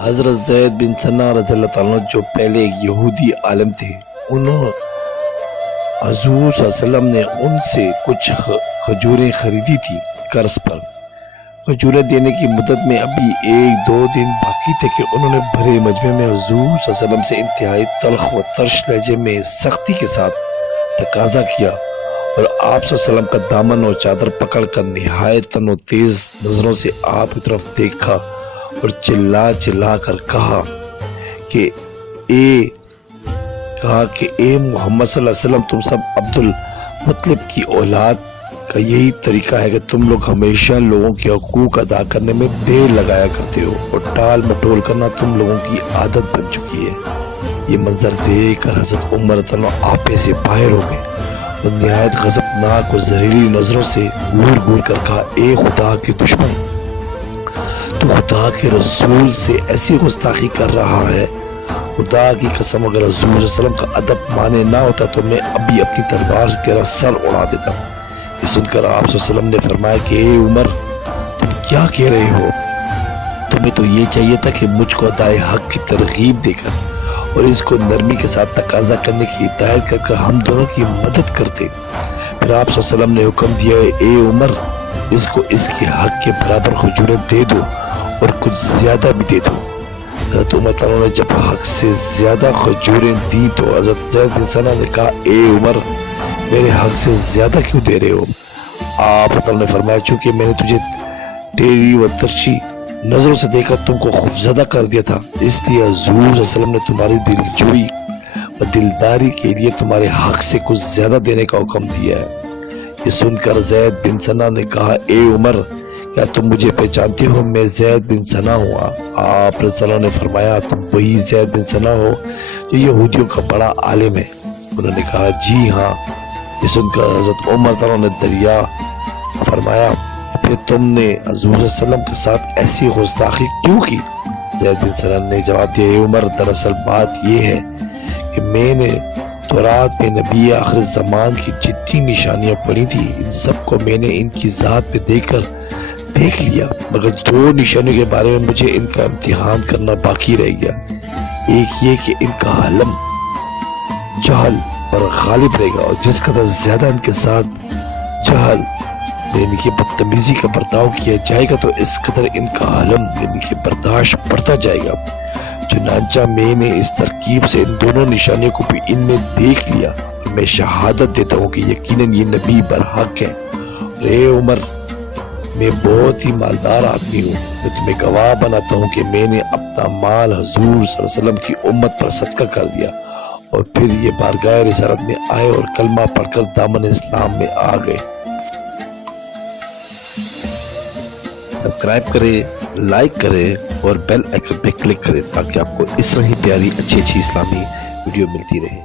حضرت زید بن ثنا رضی اللہ تعالیٰ عنہ جو پہلے ایک یہودی عالم تھے، انہوں حضور صلی اللہ علیہ وسلم نے ان سے کچھ کھجوریں خریدی تھی قرض پر۔ کھجوریں دینے کی مدت میں ابھی 1-2 دن باقی تھے کہ انہوں نے بھرے مجمع میں حضور صلی اللہ علیہ وسلم سے انتہائی تلخ و ترش لہجے میں سختی کے ساتھ تقاضا کیا، اور آپ صلی اللہ علیہ وسلم کا دامن اور چادر پکڑ کر نہایت تن و تیز نظروں سے آپ کی طرف دیکھا اور چلا چلا کر کہا کہ اے محمد صلی اللہ علیہ وسلم، تم سب عبد المطلب کی اولاد کا یہی طریقہ ہے کہ تم لوگ ہمیشہ لوگوں کے حقوق ادا کرنے میں دیر لگایا کرتے ہو، اور ٹال مٹول کرنا تم لوگوں کی عادت بن چکی ہے۔ یہ منظر دیکھ کر حضرت عمر رضی اللہ عنہ آپے سے باہر ہو گئے اور نہایت غضبناک اور زہریلی نظروں سے گور گور کر کہا، اے خدا کے دشمن، تو خدا کے رسول سے ایسی گستاخی کر رہا ہے؟ خدا کی قسم اگر حضور صلی اللہ علیہ وسلم کا ادب مانے نہ ہوتا تو میں ابھی اپنی تلوار سے تیرا سر اڑا دیتا۔ یہ سن کر آپ صلی اللہ علیہ وسلم نے فرمایا کہ اے عمر، تم کیا کہہ رہے ہو؟ تمہیں تو یہ چاہیے تھا کہ مجھ کو ادائے حق کی ترغیب دے کر اور اس کو نرمی کے ساتھ تقاضا کرنے کی ہدایت کر کر ہم دونوں کی مدد کرتے۔ پھر آپ صلی اللہ علیہ وسلم نے حکم دیا، اے عمر، اس کو اس کے حق کے برابر کھجوریں دے دو اور کچھ زیادہ بھی دے دو۔ حضرت عمر تعالیٰ نے جب حق سے زیادہ کھجوریں دی تو حضرت زید بن ثنا نے کہا، اے عمر، میرے حق سے زیادہ کیوں دے رہے ہو؟ آپ تعالیٰ نے فرمایا، چونکہ میں نے تجھے ٹیڑھی و ترچھی نظروں سے دیکھا، تم کو خوفزدہ کر دیا تھا، اس لیے حضور صلی اللہ علیہ وسلم نے تمہاری دلجوئی و دلداری کے لیے تمہارے حق سے کچھ زیادہ دینے کا حکم دیا ہے۔ یہ سن کر زید بن ثنا نے کہا، اے عمر، کیا تم مجھے پہچانتے ہو؟ میں زید بن ثنا ہوں۔ آپ رضی اللہ عنہ نے فرمایا، تم وہی زید بن ثنا ہو جو یہودیوں کا بڑا عالم ہے؟ انہوں نے کہا، جی ہاں۔ یہ سن کر حضرت عمر تعالیٰ نے دریا فرمایا، پھر تم نے حضور صلی اللہ علیہ وسلم کے ساتھ ایسی گستاخی کیوں کی؟ زید بن ثنا نے جواب دیا، اے عمر، دراصل بات یہ ہے کہ میں نے تورات میں نبی آخر زمان کی جتنی نشانیاں پڑھی تھی، ان سب کو میں نے ان کی ذات پہ دیکھ لیا، مگر 2 نشانیوں کے بارے میں مجھے ان کا امتحان کرنا باقی رہ گیا۔ ایک یہ کہ ان کا حلم جہل پر غالب رہے گا، اور جس قدر زیادہ ان کے ساتھ جہل یعنی کہ بدتمیزی کا برتاؤ کیا جائے گا تو اس قدر ان کا حلم یعنی کہ برداشت بڑھتا جائے گا۔ چنانچہ میں نے اس ترکیب سے ان دونوں نشانیوں کو بھی ان میں دیکھ لیا، اور میں شہادت دیتا ہوں کہ یقیناً یہ نبی برحق ہے۔ اے عمر، میں بہت ہی مالدار آدمی ہوں، میں تمہیں گواہ بناتا ہوں کہ میں نے اپنا مال حضور صلی اللہ علیہ وسلم کی امت پر صدقہ کر دیا، اور پھر یہ بارگاہ رسالت میں آئے اور کلمہ پڑھ کر دامن اسلام میں آ گئے۔ سبسکرائب کریں، لائک کریں اور بیل آئیکن پہ کلک کریں تاکہ آپ کو اس طرح ہی پیاری اچھی اسلامی ویڈیو ملتی رہے۔